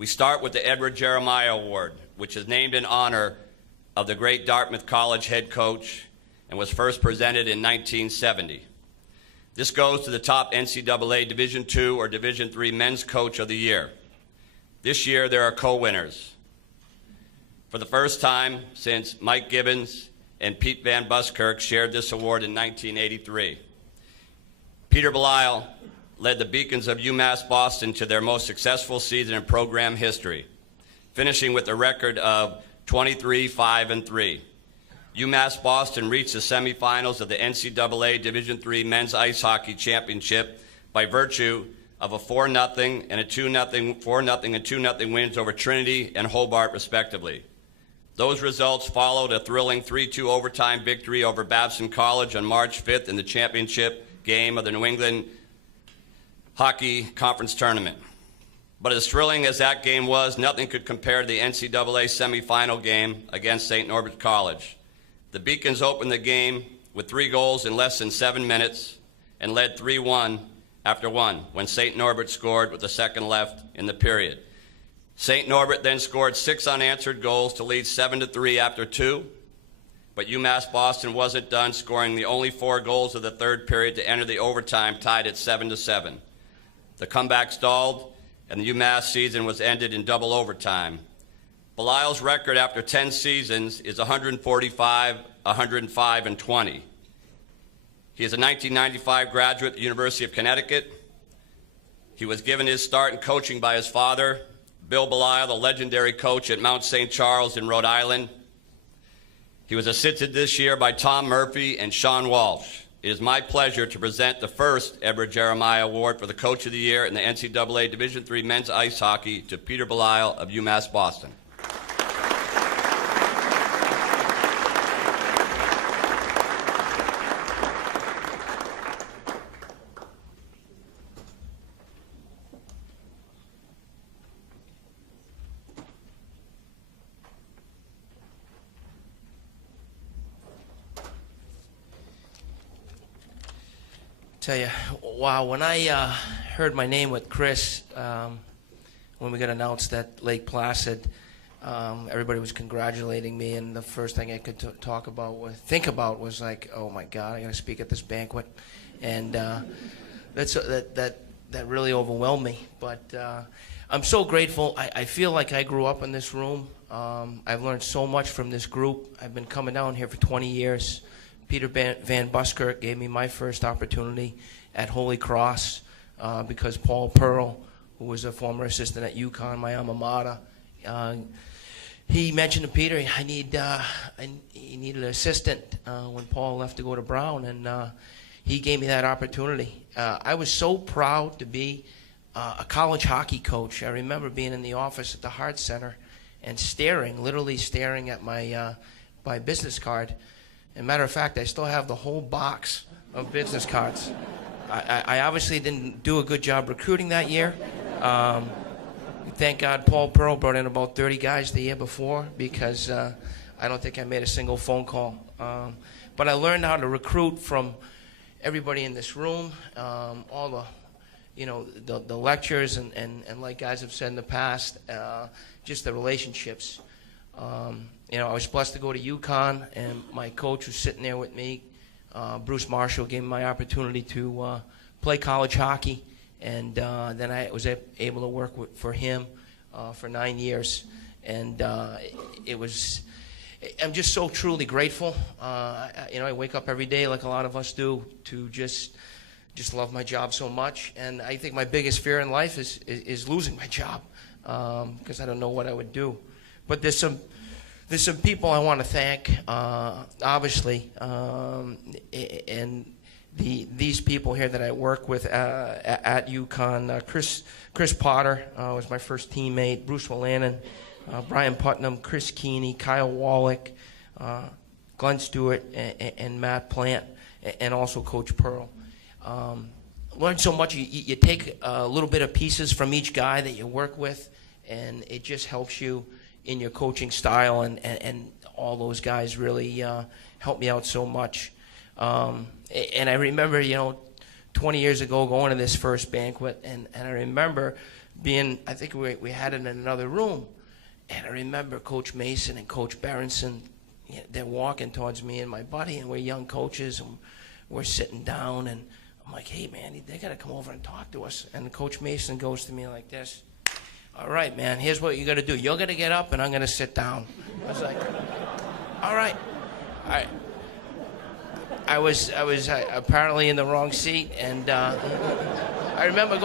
We start with the Edward Jeremiah Award, which is named in honor of the great Dartmouth College head coach and was first presented in 1970. This goes to the top NCAA Division II or Division III Men's Coach of the Year. This year, there are co-winners. For the first time since Mike Gibbons and Pete Van Buskirk shared this award in 1983. Peter Belisle led the Beacons of UMass Boston to their most successful season in program history, finishing with a record of 23-5-3. UMass Boston reached the semifinals of the NCAA Division III Men's Ice Hockey Championship by virtue of a 4-0 and a 2-0, 4-0 and 2-0 wins over Trinity and Hobart, respectively. Those results followed a thrilling 3-2 overtime victory over Babson College on March 5th in the championship game of the New England Hockey Conference Tournament. But as thrilling as that game was, nothing could compare to the NCAA semifinal game against St. Norbert College. The Beacons opened the game with 3 goals in less than 7 minutes and led 3-1 after 1 when St. Norbert scored with a second left in the period. St. Norbert then scored 6 unanswered goals to lead 7-3 after 2, but UMass Boston wasn't done, scoring the only 4 goals of the third period to enter the overtime, tied at 7-7. The comeback stalled, and the UMass season was ended in double overtime. Belisle's record after 10 seasons is 145, 105, and 20. He is a 1995 graduate at the University of Connecticut. He was given his start in coaching by his father, Bill Belisle, the legendary coach at Mount St. Charles in Rhode Island. He was assisted this year by Tom Murphy and Sean Walsh. It is my pleasure to present the first Edward Jeremiah Award for the Coach of the Year in the NCAA Division III Men's Ice Hockey to Peter Belisle of UMass Boston. Tell you, wow, when I heard my name with Chris, when we got announced at Lake Placid, everybody was congratulating me, and the first thing I could think about was like, oh my God, I got to speak at this banquet, and that really overwhelmed me. But I'm so grateful. I feel like I grew up in this room. I've learned so much from this group. I've been coming down here for 20 years. Peter Van Buskirk gave me my first opportunity at Holy Cross because Paul Pearl, who was a former assistant at UConn, my alma mater, he mentioned to Peter, he needed an assistant when Paul left to go to Brown, and he gave me that opportunity. I was so proud to be a college hockey coach. I remember being in the office at the Hart Center and literally staring at my business card. As a matter of fact, I still have the whole box of business cards. I obviously didn't do a good job recruiting that year. Thank God Paul Pearl brought in about 30 guys the year before because I don't think I made a single phone call. But I learned how to recruit from everybody in this room, all the lectures and like guys have said in the past, just the relationships. I was blessed to go to UConn, and my coach was sitting there with me. Bruce Marshall gave me my opportunity to play college hockey, and then I was able to work for him for 9 years. And I'm just so truly grateful. I wake up every day like a lot of us do to just love my job so much. And I think my biggest fear in life is losing my job because I don't know what I would do. But there's some people I want to thank, obviously, and these people here that I work with at UConn. Chris Potter was my first teammate. Bruce Willannon, Brian Putnam, Chris Keeney, Kyle Wallach, Glenn Stewart, and Matt Plant, and also Coach Pearl. Learned so much. You take a little bit of pieces from each guy that you work with, and it just helps you in your coaching style, and all those guys really helped me out so much. And I remember, 20 years ago going to this first banquet, and I remember I think we had it in another room, and I remember Coach Mason and Coach Berenson, they're walking towards me and my buddy, and we're young coaches, and we're sitting down, and I'm like, hey, man, they got to come over and talk to us. And Coach Mason goes to me like this, all right, man, here's what you got to do. You're going to get up, and I'm going to sit down. I was like, all right. I was apparently in the wrong seat, and I remember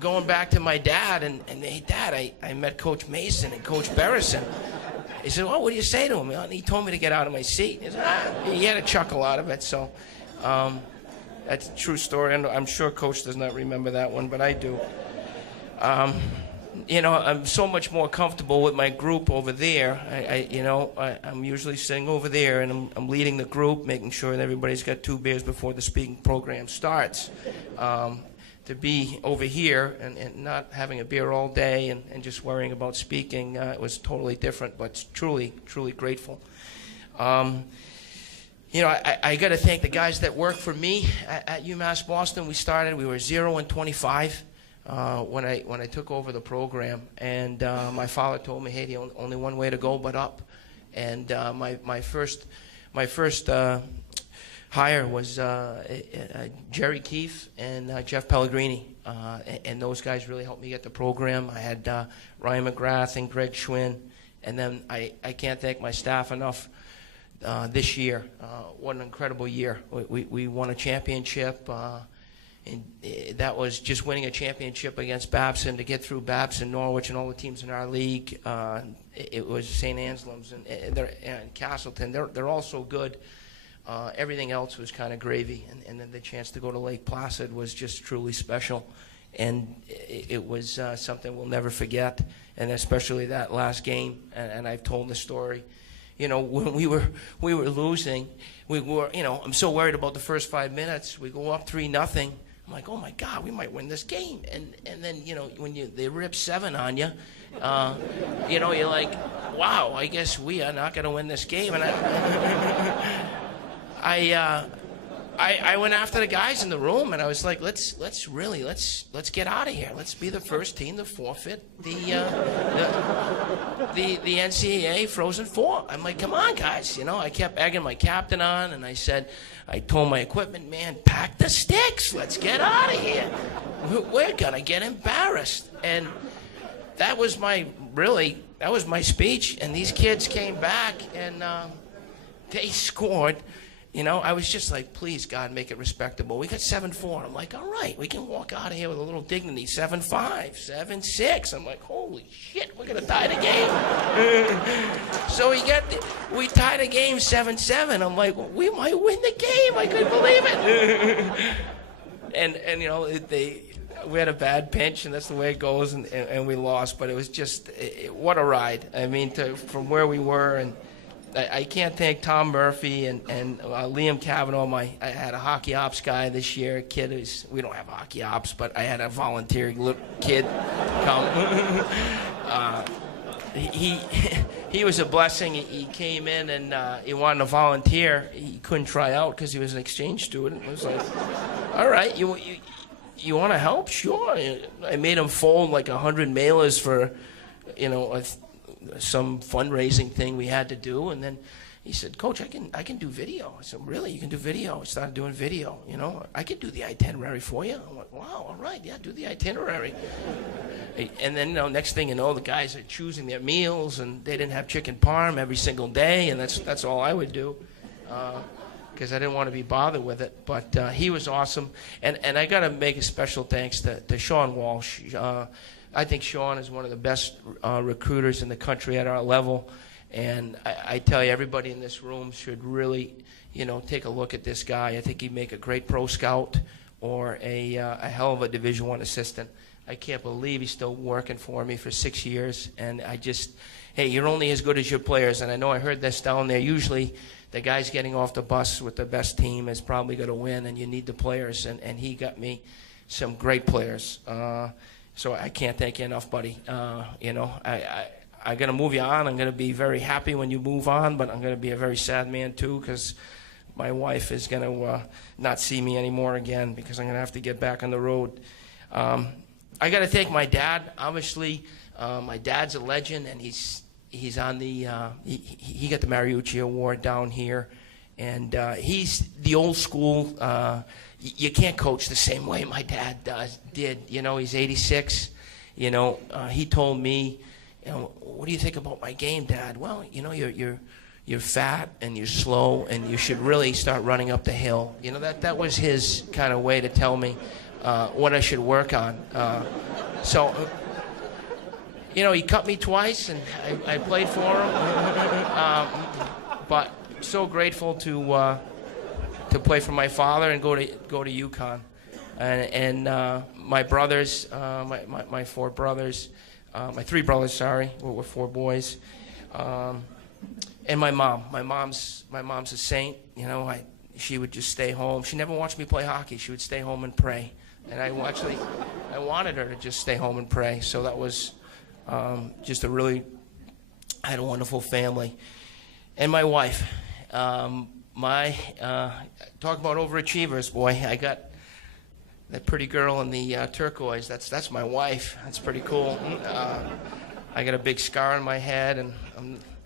going back to my dad, and hey, Dad, I met Coach Mason and Coach Berenson. He said, well, what do you say to him? And he told me to get out of my seat. He said, he had a chuckle out of it, so that's a true story. I'm sure Coach does not remember that one, but I do. I'm so much more comfortable with my group over there. I'm usually sitting over there, and I'm leading the group, making sure that everybody's got 2 beers before the speaking program starts. To be over here and not having a beer all day and just worrying about speaking, it was totally different, but truly, truly grateful. I got to thank the guys that work for me at UMass Boston. We were 0-25 when I took over the program, and my father told me, hey, the only one way to go but up. And my first hire was Jerry Keefe and Jeff Pellegrini, and those guys really helped me get the program. I had Ryan McGrath and Greg Schwinn, and then I can't thank my staff enough this year. What an incredible year. We won a championship, and that was just winning a championship against Babson. To get through Babson, Norwich, and all the teams in our league. It was St. Anselm's and Castleton. They're all so good. Everything else was kind of gravy, and then the chance to go to Lake Placid was just truly special, and it was something we'll never forget, and especially that last game. And I've told the story. When we were losing, I'm so worried about the first 5 minutes. We go up 3-0. I'm like, oh my God, we might win this game. And then when they rip 7 on you, you're like, wow, I guess we are not going to win this game. And I went after the guys in the room, and I was like, let's get out of here. Let's be the first team to forfeit the NCAA Frozen Four. I'm like, come on, guys. I kept egging my captain on, and I told my equipment man, pack the sticks. Let's get out of here. We're gonna get embarrassed. And that was my speech. And these kids came back, and they scored. I was just like, please, God, make it respectable. We got 7-4. I'm like, all right, we can walk out of here with a little dignity. 7-5, 7-6. I'm like, holy shit, we're going to tie the game. So we tied the game 7-7. I'm like, well, we might win the game. I couldn't believe it. and we had a bad pinch, and that's the way it goes, and we lost. But it was just, what a ride. I mean, from where we were, and I can't thank Tom Murphy and Liam Cavanaugh. I had a hockey ops guy this year. We don't have hockey ops, but I had a volunteering little kid come. He was a blessing. He came in and he wanted to volunteer. He couldn't try out because he was an exchange student. It was like, all right, you want to help? Sure. I made him fold like 100 mailers for, some fundraising thing we had to do, and then he said, Coach, I can do video. I said, really? You can do video? I started doing video. I could do the itinerary for you. I'm like, wow, all right, yeah, do the itinerary. And then next thing you know, the guys are choosing their meals, and they didn't have chicken parm every single day, and that's all I would do because I didn't want to be bothered with it. But he was awesome, and I got to make a special thanks to Sean Walsh. I think Sean is one of the best recruiters in the country at our level, and I tell you, everybody in this room should really, take a look at this guy. I think he'd make a great pro scout or a hell of a Division I assistant. I can't believe he's still working for me for 6 years, and hey, you're only as good as your players, and I know I heard this down there. Usually, the guy's getting off the bus with the best team is probably going to win, and you need the players, and he got me some great players. So I can't thank you enough, buddy. I'm going to move you on. I'm going to be very happy when you move on, but I'm going to be a very sad man, too, because my wife is going to not see me anymore again because I'm going to have to get back on the road. I got to thank my dad. Obviously, my dad's a legend, and he's on the he got the Mariucci Award down here, and he's the old school. You can't coach the same way my dad did. You know, he's 86. You know, he told me, you know, what do you think about my game, Dad? Well, you know, you're fat and you're slow, and you should really start running up the hill. You know, that was his kind of way to tell me what I should work on. So, you know, he cut me twice, and I played for him. But so grateful to play for my father and go to UConn, and my brothers, my four brothers, my three brothers. Sorry, we're four boys, and my mom. My mom's a saint. You know, she would just stay home. She never watched me play hockey. She would stay home and pray, and I wanted her to just stay home and pray. So that was just I had a wonderful family, and my wife. Talk about overachievers, boy. I got that pretty girl in the turquoise. That's my wife. That's pretty cool. I got a big scar on my head, and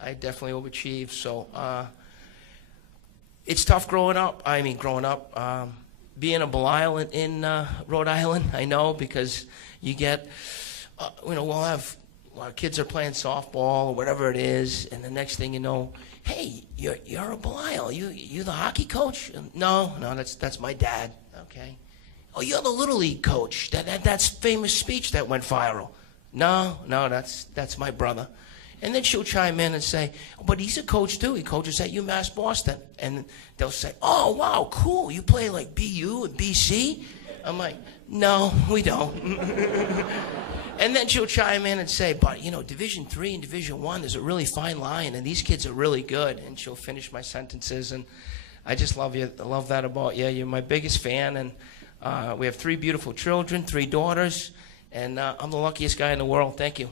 I definitely overachieve. So it's tough growing up. Being a Belisle in Rhode Island, I know, because you get, we'll have a lot of kids are playing softball or whatever it is, and the next thing you know, hey, you're a Belisle. You the hockey coach? No, that's my dad. Okay. Oh, you're the Little League coach. That's famous speech that went viral. No, that's my brother. And then she'll chime in and say, oh, but he's a coach too. He coaches at UMass Boston. And they'll say, oh, wow, cool. You play like BU and BC? I'm like, no, we don't. And then she'll chime in and say, but, you know, Division III and Division I, there's a really fine line, and these kids are really good. And she'll finish my sentences, and I just love you. I love that about you. You're my biggest fan, and we have 3 beautiful children, 3 daughters, and I'm the luckiest guy in the world. Thank you.